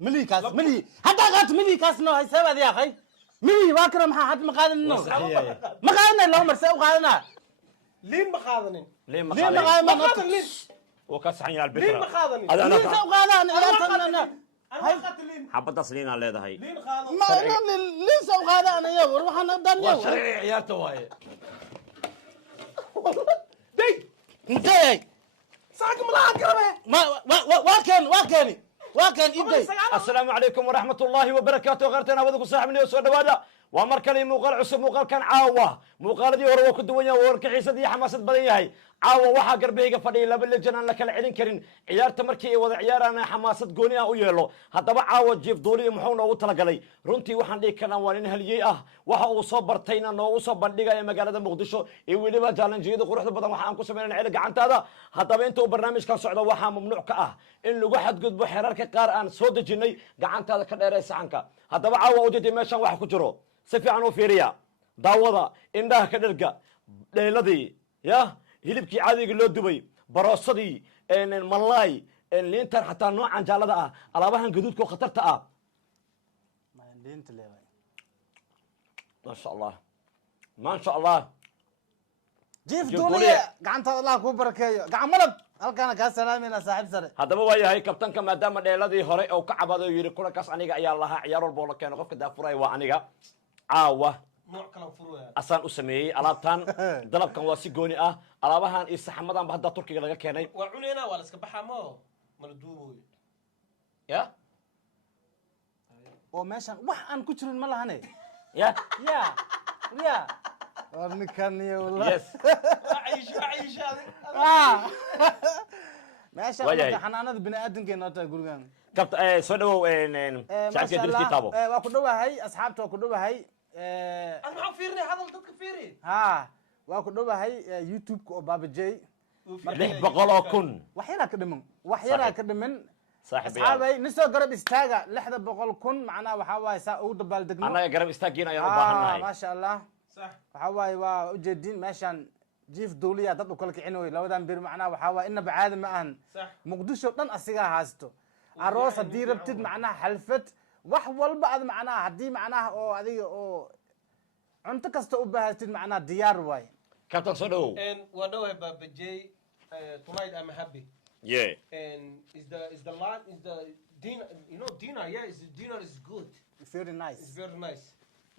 ملي كاس ملي حتى قالت ملي كاس نو هي سبب يا اخي ملي واكرم حد مقادن نو مقادن لو مرسى وقادنا لين مخاضنين لين ليه مخالي لين وكسحن يا البكرة لين مخاضنين هذا ليه وقادنا انا اخذت لين حبة تصلين على هذا هي لين خاضن ما ليه سوق هذا انا يا روح انا دنيا وشرعي عيارته واي دي انت ساق ملاك ما واكن يبدي السلام عليكم ورحمة الله وبركاته غيرتنا ودكم صاحب اليوم سؤال دوادا ومركلي مقال عصب مقال كان عاوة مقال دي وروا كدوية وركحيسة دي حماسة بدنيا عاوة وحا قربيقة فدي لا بالله جنان لك العلين كرين عيارة مركي وضع عيارة حماسة قونية ويلو هذا عاوة جيف دولي محونا وطلقلي رنتي وحان دي كان وانين هليئة وحا وصبرتينا نو وصبرديقة يا مقالة مقدشو يويلي ما جالن جيدو قروح بدن وحا انكو سمين العيلة عن هذا هذا انتو برنامج كان سعودة وحا ممنوع كأه إن لو واحد قد بحرارك قارئان صوت جني قعنت هذا كديريس عنك هذا عاوة وجدي ماشان واحد كجرو سفي عنو فيريا داوضا إنها كدرجة ليلدي يا هلبكي عادي قلو دبي براسدي إن الملاي اللي انت حتى نوع عن جالده على بهن جدودك وخطرت ما انت اللي ما شاء الله ما شاء الله جيف دولي قعنت الله كو بركيو قعن ملب halkana ka salaamina saaxib sare hadaba waa yahay kabtanka maadaama dheeladii hore oo ka cabado yiri kula kaas aniga ayaa lahaa ciyaar walba la keeno qofka daafuray waa aniga caawa nooc kala furuya asaan u sameeyay alaabtan dalabkan waa si gooni ah alaabahan iyo saxamadan hadda turkiga laga keenay waa cuneyna waa la iska baxamo mal duuboy ya oo meeshan wax aan ku jirin ma lahane ya ya warnikan iyo wallahi yes عيش ماشي الله حنانada bini aadamkeena ta gurigan kabta soo dhawow shacabka dirti taabo waa ku dhawahay asxaabta waa ku dhawahay أنا فيرني هذا الضد فيري ها waa ku dhawahay youtube ko baba jay 600 kun waxyara ka dhiman asxaabay nisoo garab istaaga 600 kun macnaa waxa waay saa ugu dabaal degmo anaga garab istaagina ayaan u baahanahay ma sha Allah صح waxa waay waa u jeedin meeshan جيف دولية دad u kala kicinoy labadan bir macnaa waxa waa inaba caadi ma ahan muqdisho dhan asiga haasto aroos hadii rabtid macnaa xalfad wax walba ad macnaa hadii macnaa oo adiga oo cunto kasta u baahatid macnaa diyaar waay kabtan soo dhawow and one know about Jay tonight I'm happy and is the line is the dinner you know dinner is the dinner is good it's very nice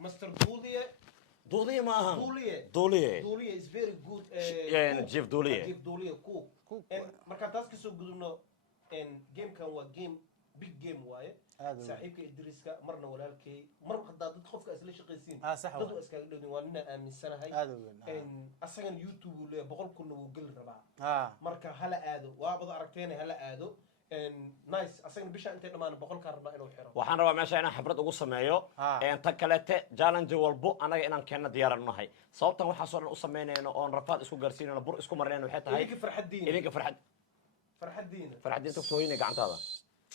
Mr. Dulia دولية ما هم دولية is very good جيف دولية cook marka taas kasoo gudubno game kan waa game big game waaye saaxiibka Idriiska marna walaalkay mar hadaa dad qofka isla shaqaysiin dad waa iskaga dhawin waa nina aaminsanahay asagan YouTube uu leeyahay 100 kun uu gal rabaa marka hala aado waa bad aragteen hala aado nice asagan bisha intee dhamaan 100 ka rabaa inuu xiro waxaan rabaa meesha inaan khibrad ugu sameeyo ta kalete challenge walbo anaga inaan keena diyaar u nahay sababtan waxa soo dhan u sameynayno oo rafaad isku gaarsiinayno bur isku marnayno waxay tahay idinka farxadiin sooyina gacantaada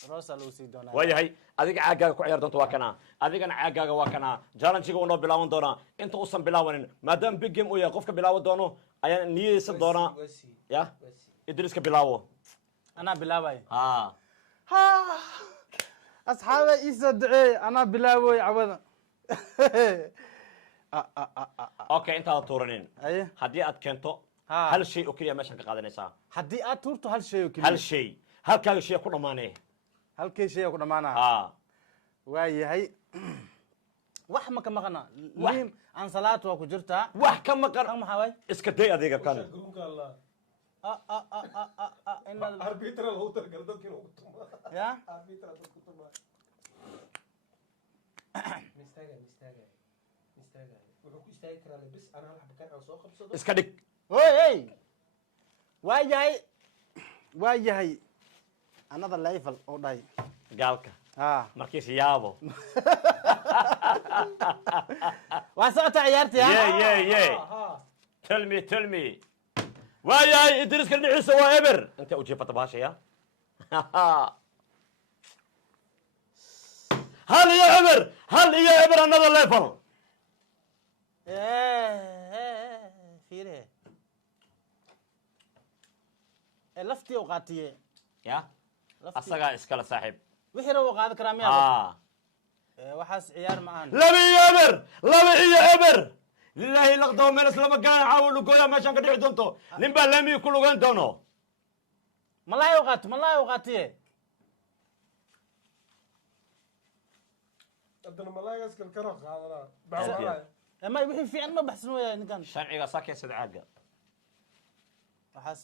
rosa loo sii doonaa waayahay adiga caagaaga ku ciyaar doonto waa kana adigana caagaaga waa kana challenge-ga uu noo bilaawan doonaa inta uusan bilaawanin maadaama big game uu yahay qofka bilaawan doono ayaan niyeysan doonaa ya Idriiska bilaawo أنا بلاوي ها أصحابي يصدعي أنا بلاوي عوضا أوكي أنت هتورنين أيه هدي أتكنتو هل شيء أكيد ماشان كقادة نسا هدي أتورتو هل شيء أكيد هل كان شيء كنا مانه هل كان شيء كنا مانه ويا هي wax ma ka maqana liin aan salaad waa ku jirtaa wax ka maqan ma xaway iska day adiga kan arbitra lagu targal dadkii ugu tuma ya arbitra dadku tuma mistaaga wuxuu ku istaagi karaa bis ana hal xabkan aan soo qabsado iska dhig hey waayahay another level oo dhay gaalka markiis yaabo waa socota ciyaartii tell me waayahay Idriiska dhiciisa waa eber inta u jeefata baashaya hal iyo eber another level fiire laftii u qaatiye ya asagaa iskala saaxiib wixii rawo qaad karaa miyaa waxaas ciyaar ma ahan laba iyo eber laba iyo eber lillahi laqdo meel islama gaana caawil gooya meeshan ka dhici doonto nin baa laamiga ku lugan doono malaay u qaatiye haddana malaaygaas kalkaro qaadanaa bacwalaa ma wixii fiican ma baxsan weeyaa ninkan sharciga sakeysad caaga waxaas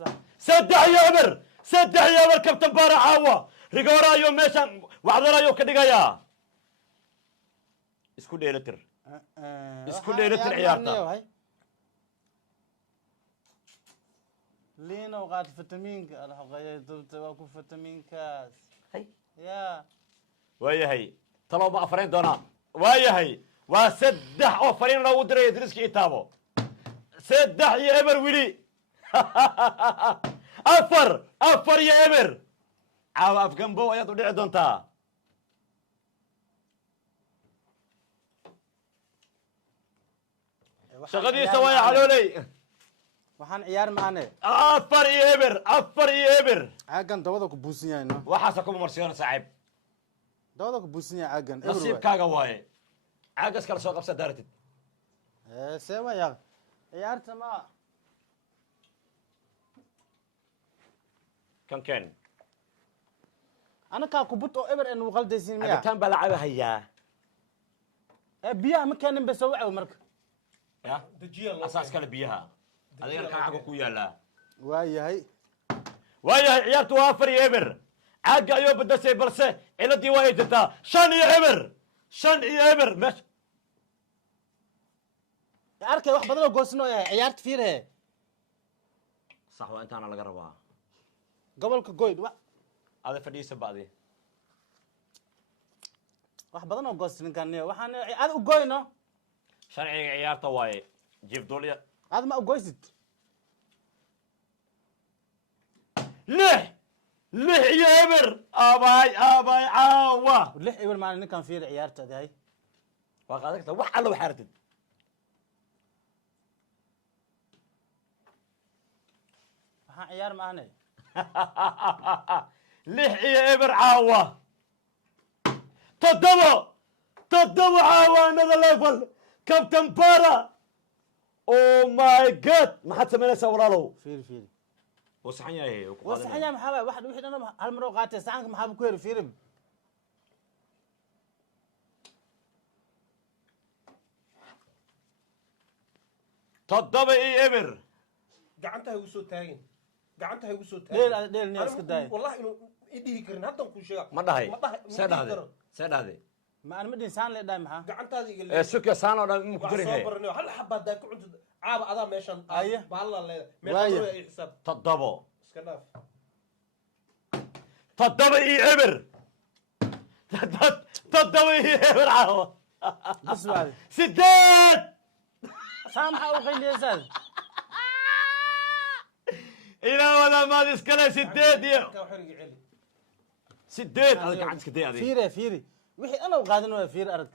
saddex iyo eber kabtan baara caawa rigoora ayo meeshan waxdar ayuu ka dhigayaa isku dheelatir ciyaarta liina qaat fitamiinka alxaqaya dubta waa ku fitamiinkaas ya waayahay talo ma afarayn doonaa waayahay waa saddex oo fariin loogu diray diriska itaabo saddex iyo eber wili afar iyo eber caawa afgambow ayaad u dhici doontaa shaqadiisa waaya calooley waxaan ciyaar maane afar iyo eber caagan dabada ku buusan yahay no waxaasa kuma marsiyoona saaxiib dabada ku buusan yahay caagan nasiibkaaga waaye caagas kala soo qabsa daaratid see waya ciyaarta ma kan keen anakaa kubut oo eber en uqaldaysin miya abitaan baa lacaba hayaa biyaha ma keenin ba soo wacow marka ya asaas kale biyaha adigana kan xagga ku yaalaa waayahay ciyaartu waa afar iyo eber caaga ayuu badasay balse ciladii waa ay jirtaa shan iyo eber meesha arkay wax badan oo goosno ciyaarta fiirhe sax waa intaana laga rabaa gobolka goyd ada fadhiisa ba'di wax badan oo goos ninkan waxaan aad u goyno sharciga ciyaarta waaye jibdulya aad ma u goysid lix iyo eber abaay caawa lix eber maalin ninkan fiir ciyaarta adahay waa qaadan kartaa wax alla waxaa ratid waxaan ciyaar ma ahne lix iyo eber caawa toddoba caawa another level captain bara oh my god maxaad samaynaysaa walaalow fiir wuu saxan yahay saxan yahay maxaa wax wixii dhan hal mar oo qaatay saxanka maxaa ku heri fiirim toddoba iyo eber gacanta ha igu soo taagin dheel niya iska daay wallahi inuu idhihi karin haddan ku sheega ma dhahay see dhahde ma aan midin saan le dhaay maxaa gacantaada iga suka saan oo dhan ku jirin soo barnay hal xabaa daa ku cunto caaba adaa meeshan baalla leedahay Waaye. meeshan ay xisaab toddobo iska dhaaf toddoba iyo eber caawa bas waay sideed saan maxaa u qayliyaysaa ilaa wada maad iskale sideed iyo ka xiriga celi sideed ada gacan iska day adiga fiiri wixii dhan oo qaadan waa fiir arag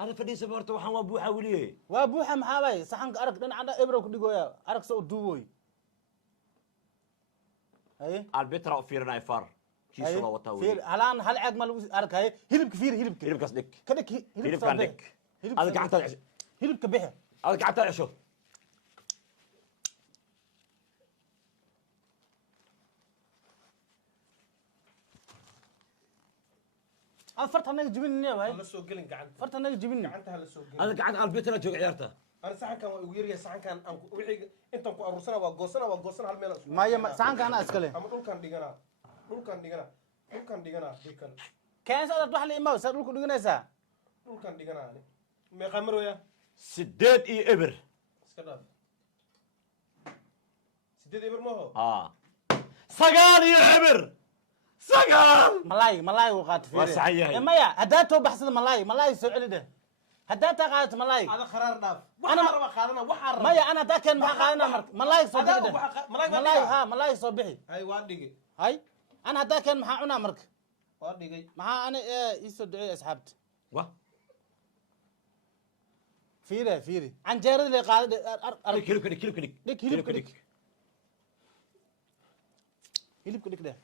ada fadhiisa horta waxaan waa buuxa weliye waa buuxa maxaa bay saxanka arag dhinaca ebro ku dhigoya arag soo duuboy haye albitra u fiirinay far kiisu waa wataa fiir halaan hal caag ma lagu arag haye hilibka fiir hilibkaas dhig ka dhig hilibkaan dhig ada gacantaada cesho hilibka bixi ada gacantaada cesho aan farta naga jibinay waay la soo gelin gacanta farta naga jibinay gacanta ha la soo gelin ada gacan albitra joog ciyaarta ana saxankan waa ugu yaryahay saxankan aan wixii intan ku aruursana waa goosana hal meel aan isku maya saxanka ana iskale ama dhulkan dhigana dhikan keen soo wax la imaa sa dhulku dhiganaysaa dhulkan dhigana ani meeqa mar weeyaa sideed iyo eber iska dhaaf sideed eber maaho sagaal iyo eber sagaal malaay uu qaato waa saxan yahay maya haddaa too baxsada malaay soo celi dheh haddaa taa qaadato malaay ada kharaar dhaaf waxaa raba qaadana waxaa raba maya ana haddaa keen maxaa qaadana marka malaay soo bixi dheh malaay soo bixi hay waa dhigay hay ana haddaa keen maxaa cunaa marka waa dhigay maxaa ana ii soo duceey asxaabta wa fiiri canjeerada le qaada hilibka dhig hilibka dhig dheh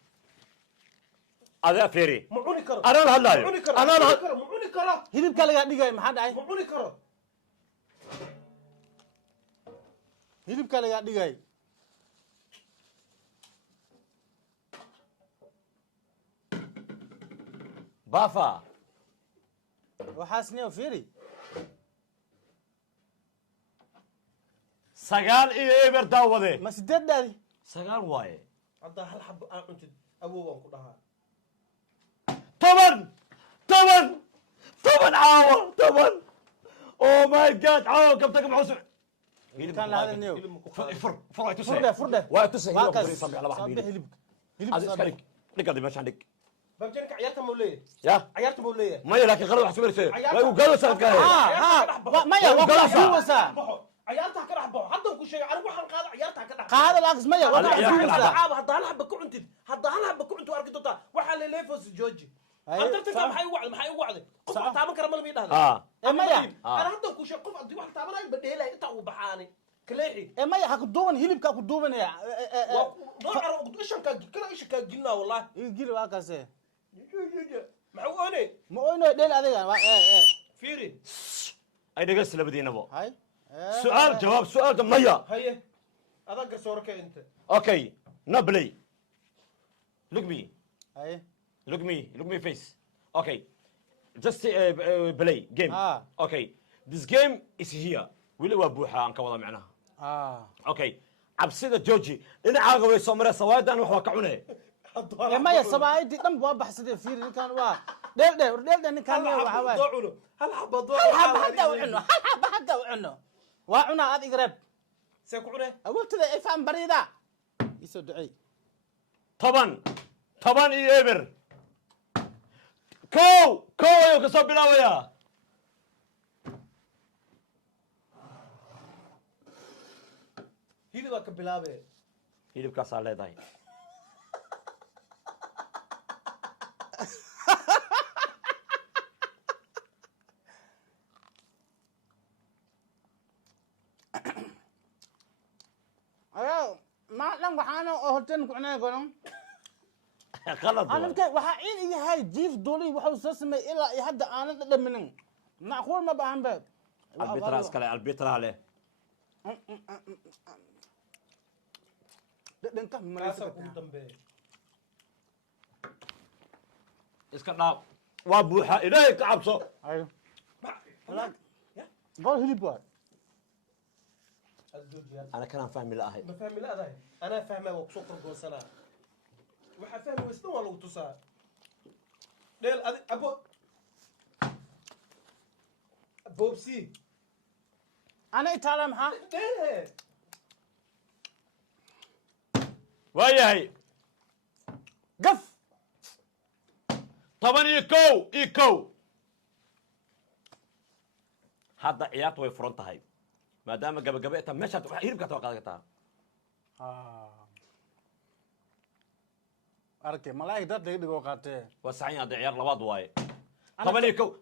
هذا فيري معوني كرو انا لا هلايو معوني كرو انا لا معوني كرو hilibka laga dhigay maxaa dhacay معوني كرو hilibka laga dhigay بافا waxaasniyo fiiri سجال ايه ايبر داوده ma sideedaadi سجال واي هذا هل حب انا كنت ابوه كلها طبعا عاوة طبعا او ماي جاد عاوة كم معوسم كان هذا النيو فرع تسعي فرده وتسعي هيلو واكس بري صبي على واحد صبي ميلي hilibka هذا hilibka اسكاليك نقدر ماشي عندك بمجنك عيارته موليه يا عيارته موليه مايا لكن خلوا واحد سوير سوير وقالوا سنة كاهي maya waa ku xuwasa عيارتها كده حبه حتى كل شيء انا waxaan qaada ciyaarta ka dhax qaada laags maya waa ku xuwasa hadda hal xabba ku cuntid hadda hal xabba ku cuntu arki doonta waxa la leefos jooji antartanka maxay u wacday qof taaban kara malmi dhahdo maya ana hadda ku shay qof adii wax taabanay badheelay inta uu baxaani kaleexi maya ha ku duuban hilibka ku duubanaya ishanka kala ishanka gilna wallahi gili waa kaase maxuu oone ma oyno dheel adiga fiiri اي دقست لبدينا بو hay سؤال جواب سؤال مايا haye adaa garsoorka inta اوكي نبلي look me hay look me face okay just play game okay this game is here wili waa buuxa aan ka wada macnaha okay cabsida jooji dhinacaaga way soo maraysaa waadan wax waa ka cunay maya sabaaydi dhan waa baxsaday fiiri ninkan waa dheel ninkan waxa waay hal xabba hadda u cuno waa cunaa aad igrab see ku cune awoobtada ay faham barida isoo ducay طبعا iyo eber kow ayuu ka soo bilaabayaa hilibaa ka bilaabe hilibkaasaa leedahay ما لان waxaan oo horteen ku cunay gonon qalad anka waxa in yahay jiif dooli waxa soo sameey ilaa hadda aanan dhadhaminin macquul ma baahan ba albitras kale albitra leh dhanka kaasa ku dambe iska dhaaf waa buuxa ilaahay ka cabso ayo gol hilib waa انا كلام فاهمي لا هي ما فاهمي لا هاي انا فاهمه وقصو قربون سنه waxa fahmi weysna waa lagu tusaa dheel abo bobsi ana itaala maxaa dheel waayahay gaf طبعا يكو هذا عيات way furan tahay maadaama gabagabeeta meeshaad hilibka soo qaadan kartaa arkay malaa'ig dad laga dhigo qaatee waa saxan yahay ciyaar labaad waaye طبعا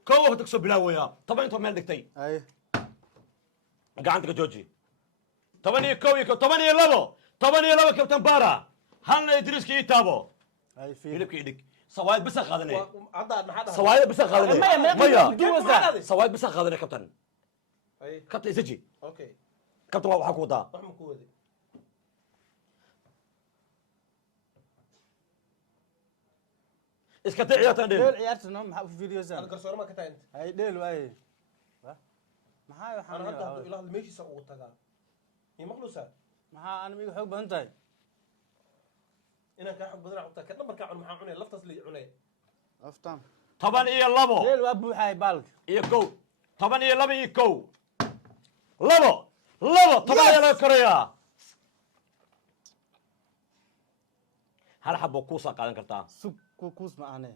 kow wax tagso bilaawaya طبعا inta meel dhigtay ay gacanta ka jooji 12 kabtan bara halna idriiska ii taabo ay fi hilibka idhig sawaayad bisa qaadanay hadda maxaa sawaayad bisa qaadanay maya sawaayad bisa qaadanay kabtan ay kabtan isaji okay kabtan waxa ku wadaa wax ma ku wadi iska ciyaartan dheel ciyaartana maxaa u fiiriyaysan aan garsoor ma ka tahay ay dheel waay maxaa waxa aan hadda ilaa meeshiisa ugu tagaa maqluusa maxaa aan miga xoog badan tahay inaan ka xog badan cunta ka dhamarka cun maxaa cunay laftaas li cunay aftan 12 dheel waa buuxay baalka iyo kow 12 iyo kow labo toban ayaa laga korayaa hal xabo kuusaa qaadan kartaa sug kuus ma ahne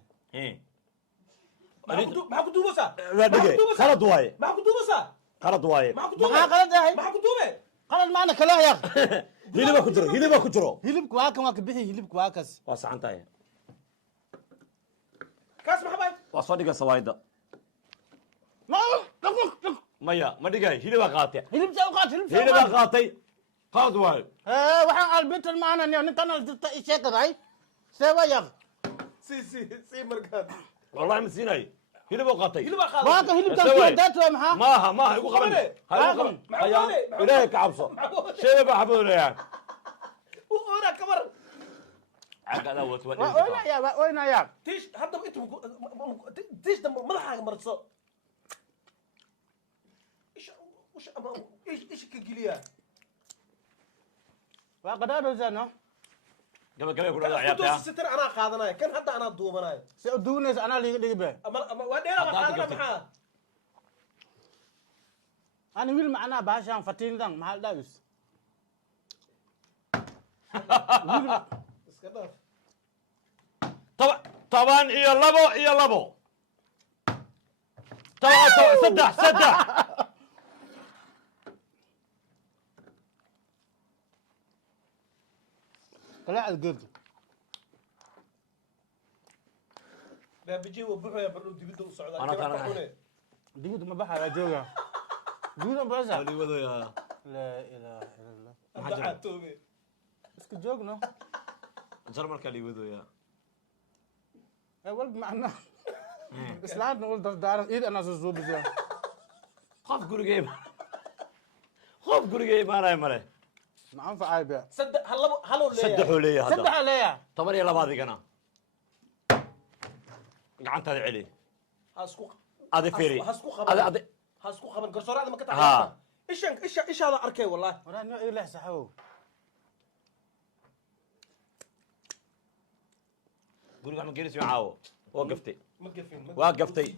maxaa ku duubasa waa dhige qalad waaye maxaa ku duubasa qalad waaye maxaa ku duube maxaa qalad yahay maxaa ku duube qalad maana kala yaa hilibaa ku jiro hilibku waa kan waa ka bixi hilibku waa kas waa saxan tahay kaas maxaa bay waa soo dhiga sawaayda maya ma dhigay hilibaa qaatay hilibaa qaatay qalad waaye waxaan albitan maana ninkan aldirta i sheekaday seeba yaq سي مركات والله مسيناي هلب قطي باقي هلب كان داتو محا ما يقول قبل هاي قبل إليك عبصة شيء بحبونه يعني وانا كبر هذا هو تودي وين يا تيش هذا انت تيش ده مدحك مرصو ايش كجليا وقدادو زانو قبل يقول هذا عيابها ستر انا قادناي كان هذا انا دوبناي دونيس انا لي به اما ودينا ما قادنا maxaa انا ويل معنا باشان فتين دان محل دايس iska dhaaf طبعا إيه لبو طبعا سدح طلع القرد لا بيجي وبحوا يا برو دبيدو السعوديه أنا كان ديجو ما بحا جوجا ديجو بازا اللي وذو يا لا اله الا الله ما توبي اسك جوجنا جرمال كان اللي وذو يا ولد معنا اسلام نقول دار ايد انا زوب زي خاف قولي جاي ما أنا ماله ما انفع عيب صدق هلو ليه سدحوا لي هذا سدح عليا طبعا يلا بعضي أنا قعنت هذا علي هاسكو هذا فيري هاسكو هذا هاسكو خبر قرصور هذا ما كنت ها. ايش هذا اركي والله ولا نوع يلا سحو قولي عم جلس معاه وقفتي مقفين وقفتي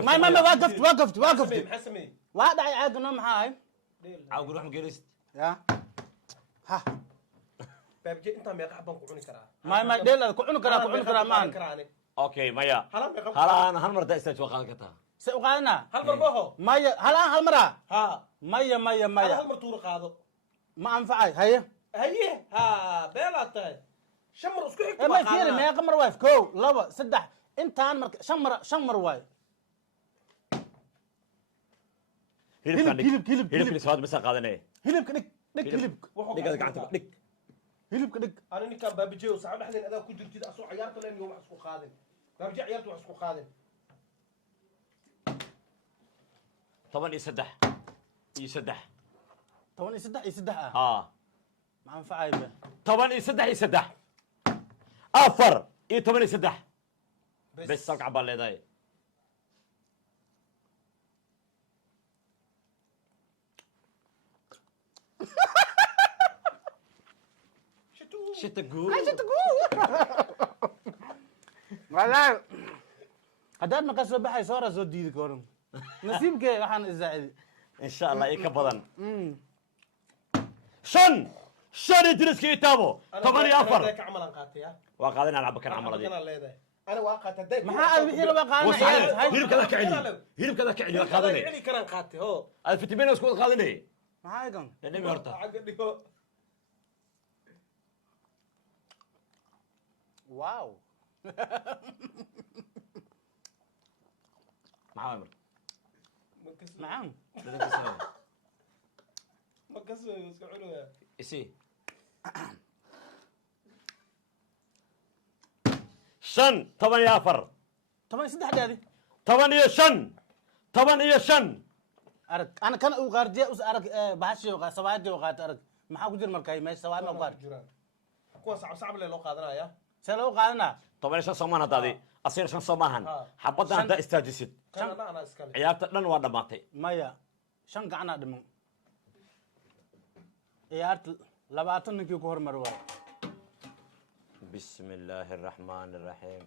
ما وقفت حسمي واحد عاد نوم هاي عاو قولي عم جلس يا ها بابجي انت ما يقعبن كوني كرا ما ديل كعنو كرا مان اوكي مايا هلا هلا هل مرة استوى قالكتها سوقانا هل مربوه مايا هل مرة ها مايا هل مرتور قادو ما انفعي هي ها بيلاتاي شمر اسكو حكتو ما فيري ما يقمر وايف كو لبا سدح انتان شمر واي هيلب سواد مسا قادني هلب دك هلب دك انا ني كان بابجي وصعب دحدين ادا ku jirtid asoo ciyaarta leen iyo wax isku qaadin baabaji ciyaartu wax isku qaadin طبعا يسدح طبعا يسدح ما انفعي به طبعا يسدح افر طبعا يسدح بس ساق عبال ليداي شتقو والله هداد ما كسب بحي صورة زود ديدي كورن نسيبك waxaan izaaciday ان شاء الله ايه كبدن شن يدرس كتابه طبعا يافر ذاك عمل قاتيا وقاعدين العب كان عمل دي انا واقعت هداك maxaa wixii laba qaadana هيرب كذا كعلي قاعدين يعني كان قاتي هو الفيتامين اسكو قاعدين maxaa igan لاني هرتا عقديو واو معامر نعم ما كسو اسكو علو اسي شن طبعا يافر طبعا سدح هذه طبعا يا شن arag ana kan uu qaardiya us arag baashi oo sawaadi oo qaat arag maxaa ku jir markay meesh sawaadi ma qaar kuwa صعب leh loo qaadanaya sala u qaadana طبعا شن سمان هذا اصير شن سماهن حبضنا انت استاجست انا اسكال عيارته دن waa dhamaatay maya shan gacana dhiman ciyaarta 20 ninkii ku hormar waa بسم الله الرحمن الرحيم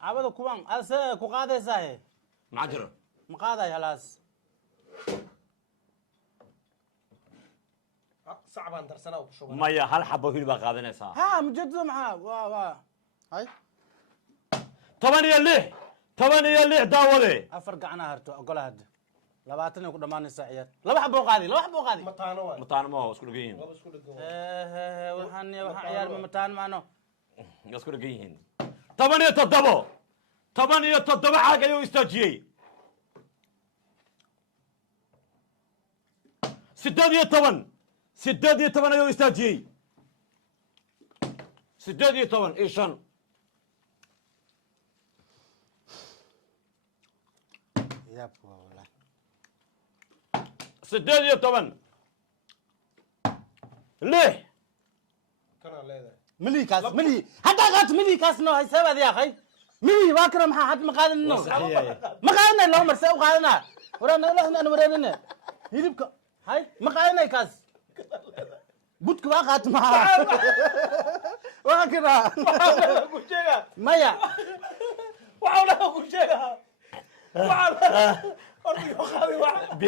abada kuwan ase ku qaadaysaa معجر ma qaaday halaas صعب ان درسنا وشو مايا هل حبه هيلبا قادنيسا ها مجدد maxaa waa hay طبعا يا اللي داوده afar gacana harto ogolaad 20 ku dhamaanaysa ciyaar laba xabo qaadi mataano waa متان ما هو اسكو دغين laba isku dhago waxaan ciyaar ma mataan maano اسكو دغين طبعا يتضبع حاجه يو استاجي سداد يو استاجي ايشان ياب والله سداد يا طبعا ليه كان على ملي كاس ملي حتى قالت ملي كاس نو هاي سبب يا اخي ملي واكره ما حد مقاد النو مقادنا لو مرسو قادنا ورانا انا ورانا يدبك هاي مقادنا كاس بوتك واقعت معاه واكره مايا وعونا اقول شيء وعونا ارضي وخاوي واحد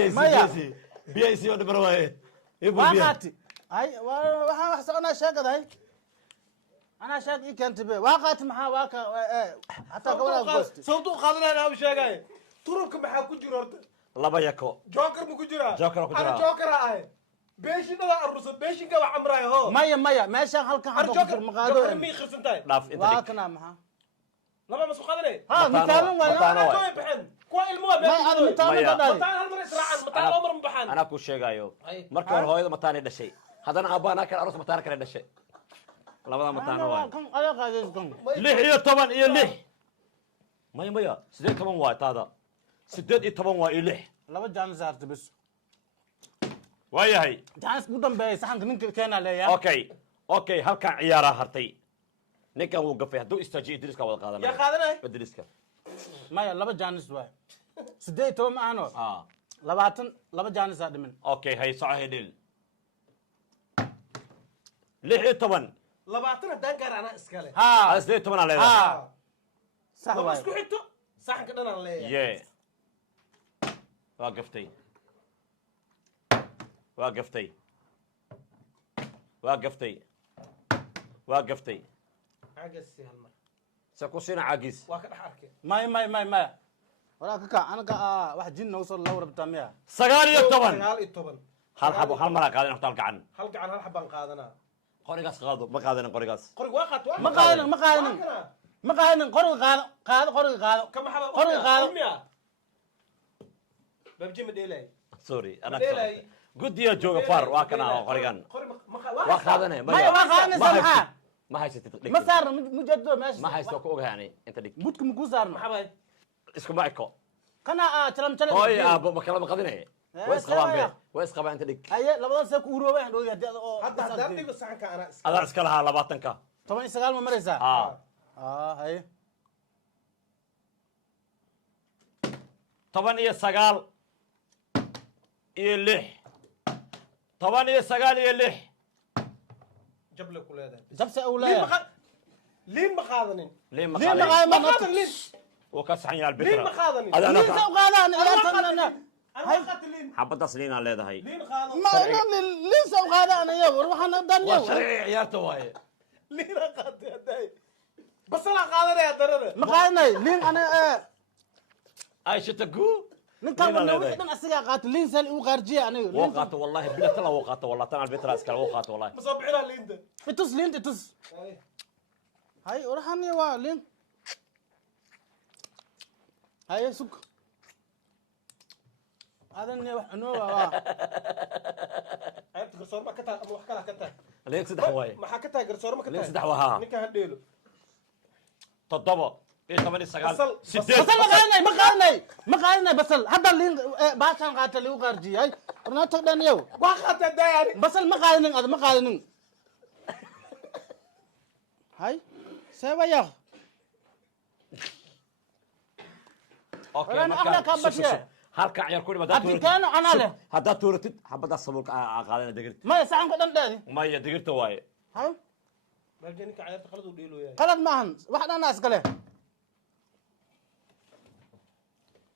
بيسي ولا بروايه واقعتي هاي waxaan wax soconaa sheegad hay ana sheeg ii keentay be waaqaati maxaa waaka hataa gabadha goosti sawdu qaadanayna u sheegay turubka maxaa ku jira horta laba yako joker ma ku jira Joker ku jira. ana joker ahay beeshinada arrusa beeshinka wax amray ho maya maya meeshaan halkan ana hadda joker ku maqaado joker mi khirsantahay dhaaf inta waa dhig kana maxaa laba ma soo qaadanay ha mitaalin mataano waa waay. كوي بحن كوي المهم ما هذا mitaalin Maya. badali متان هالمرة يسرعن متان عمر بحن anaa kuu sheegaayo Ay. markii hore hooyada mataanay dhashay haddana aabbaanaa kale aroos mataana kale dhashay labada mataano waay kan ayaa qaadays kan 16 iyo 6 maya 18 waay taada 18 waay iyo 6 laba jaanis saartay bas waayahay jaanis ugu dambeeyay saxanka ninka keena leeyahay okay halkan ciyaaraa hartay ninkan wuu gafay hadduu istaajiyo idriiska wada يا qaadanaya خالنا idriiska maya laba jaanis waay 18 ma ahno 20 laba jaanis aa dhimin okay hay soco hedhil 16 لبعتنا دانكر أنا إسكالي ha 18 aa leedahay ha sax لو waay اسكو حتو صح كده أنا ليه yee waa gaftay waa gaftay waa gaftay waa gaftay عجزتي هالمرة se ku siina caagis واحد حركة maya walaa kaka anaga wax jin noo soo lawra bitamiya 19 هال الطبن hal xabo hal mara qaadan horta gacan حلقة عن هالحبان قادنا qorigaas qaado ma qaadanin qorigaas قرق واحد واحد ma qaadanin ma qaadanin qoriga qaado qoriga qaado كم حبان قرق قادو. أمية ببجي مديلي sorry ana مديلي guddiga jooga far waa kana qorigan waa qaadanay maya waa qaadanaysa maxaa ma haysatid dhig ma saarno mujado meesha ma haysto ku ogahay ani inta dhig budka ma ku saarno محباي isku ma eko kana calam calam hooy aabo ma kala maqadinay way isqabaan be way isqabaan inta dhig haye labadan see ku uroobay hadhow hadii ada oo هذا هذا تيجي صحن كأنا adaa iska lahaa 20ka 19 ma maraysaa haye 19 iyo 6 19 iyo 6 جاب لك ولا هذا jabse لين awlaaya مخ لين مخاذنين ليه ما ليه قال ما ما قال خاذن لين وكسحن يا البتراء لين ما خاذني هذا لين انا soo qaadaan ilaa tanana أنا أخذت لين حبطس لينا leedahay لين خاذن ma lin soo qaadaan iyo war waxaan dan waa iyo sharci ciyaarta waaye لين أخذت هداي بس أنا خاذن يا درر ma qaadanay lin ana aisha tagu ninkan wana wixii dhan asiga qaato lin sal uu qaarjiya aniga lin وقعت والله بلا تلا وقعت والله تنا البتراء اسكال وقعت والله مصبحنا لين ده fitus lin fitus hay orahan waa lin hay suk adan wax anoo waa عرفت قرصور ما كتر أبو حكلا كتر ليك صدح واي ما حكتها قرصور ما كتر ليك صدح وها نكها هديله تضبط ايه 8 9 بصل 6 basal ma qaadanay basal hadda lin baashan qaata liu qaarjiya hay orna tag dhan yow واخذت هداي basal ma qaadanin ad ma qaadanin hay seeba yaa اوكي أنا أغلى كان بشيء. halka ciyaar ku dhibada hadii kaano ana leh hadda tuuratid xabada sabulka qaadana digirta ma saxan ka dhan dheedi maya digirta waaye hay ما جاني كعيرت خلص وديله يا qalad maahan wax dhan iska leh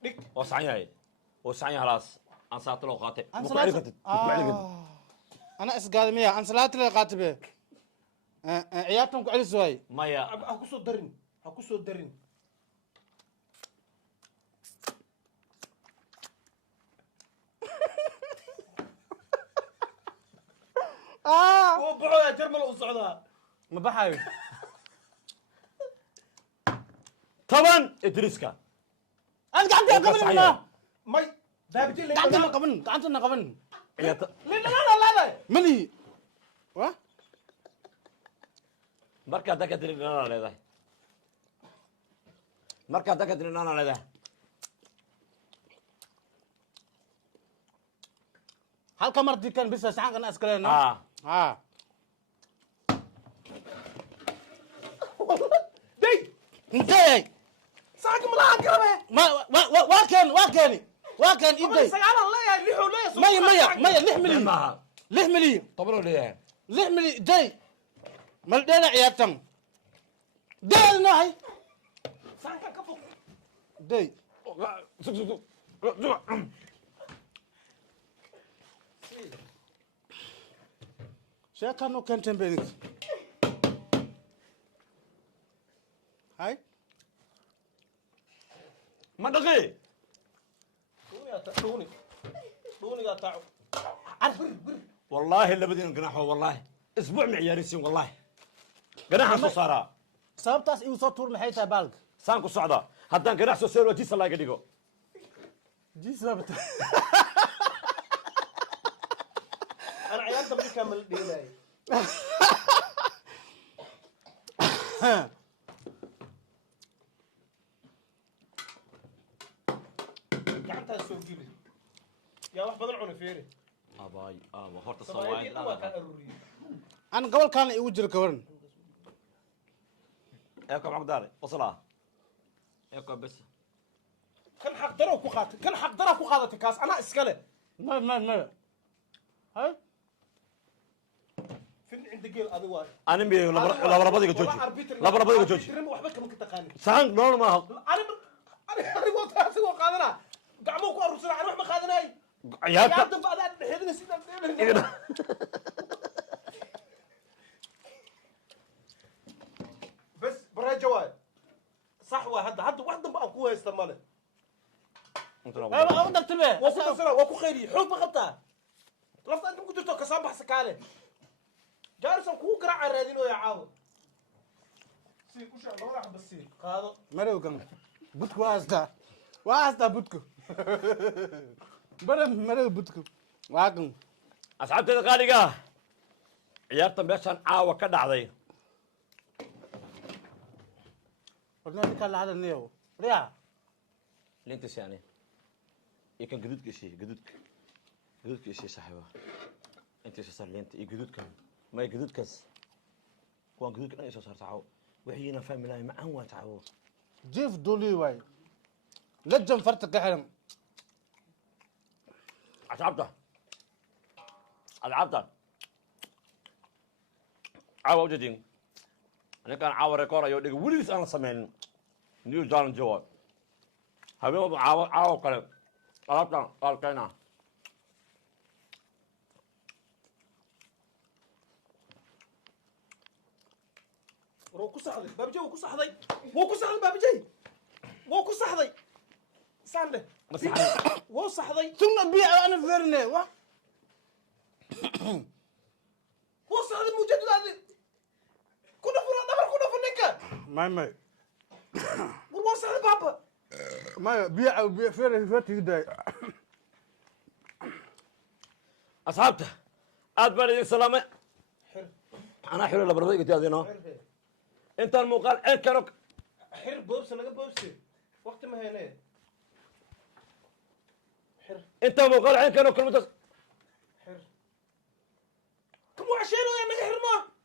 ديك وسعن yahay وسعن خلاص aan saato loo qaatay Aan ma ku salaad- celi kartid ma ku celi kartid أنا إسقاط مية أنا صلاة اللي قاتبه عياتهم كعلي سوي maya هكوسو درين هكوسو درين هو بعوا يا جرمل وصعدها ما بحاول طبعا ادريسكا أنا قاعد قبل ما ماي ذهبت لي قاعد قبل يا لا لا لا ملي و marka hadda ka dirin inaan leedahay marka hadda ka dirin inaan leedahay halka marti kan bisa saxan kana askalena ha day intay saxan ma lahan karabe waa كان إيدي مية 6 مليون 6 مليون طبعا ليه 6 مليون داي مال دينا عياتم داي ناي سانكا كفو داي شاكانو كان تنبينك هاي ما دقي دوني يا تعو والله اللي بدينا نقنعه والله اسبوع معياريسين والله قناحه صارا sababtaas igu soo tuur maxay tahay baalka saan ku socda haddaan ganax soo seero jiisa laga dhigo jiisabta ana ciyaarta ma kamal dheelay gacanta soo gili yaa wax badan cuna feere abaay horta sawaayid aan gobolkan igu jiro ka waran ايكو معك داري وصلها ايكو بس كان حق درو كو قاتل كان حق درو كو قادتي كاس انا اسكله ما هاي فين عند جيل ادي واي انا مي لا بربدي جوجي لا بربدي جوجي ترم وحبك كما كتقاني سان نور ما انا وقتها سو قادنا قعمو كو ارسل انا wax ma qaadanay يا hadda baadaan dhexdina sida بس براجع واي صح هذا واحد بقى قوه يستماله انا بدك تبه وكو سنه وكو خيري حب قبطه لفت انت كنت تو كسان بحسكاله جارسون كو قرع رادينو يا عاو سي كوش الله راح بسير قادو مريو كان بدكو واستا بدكو بدل مريو بدكو واقن asxaabteeda qaaliga ciyaarta meeshan caawa ka dhacday قلنا لك هذا النيو ريا لينتس يعني يمكن جدودك شيء جدودك شيء صاحبه انت ايش صار لينت جدودك ما جدودك كون جدودك ايش صار تعو وحينا فاهم لا ما هو تعو جيف دولي واي لجم فرتك حرم العبده عاو وجدين أنا كان عاور ريكورد يودي وليس أنا سمين نيو جان جواب هبيو عاور كلام قلبنا قال كنا روكو صحدي باب جاي وكو صحدي وكو صحدي باب جاي وكو صحدي سانده وو صحدي ثم بيع انا فيرني وو صحدي موجود هذا كنا فرنا ما والوصل بابا ما بيع فيري داي أصحابته أدبر السلامة أنا حلو لبرضي قلت هذه نو أنت المقال إيه كانوا حر بوبس أنا بوبسي وقت ما هنا حر أنت المقال عين كانوا كل مدة حر كم وعشرة يا نجح حرنا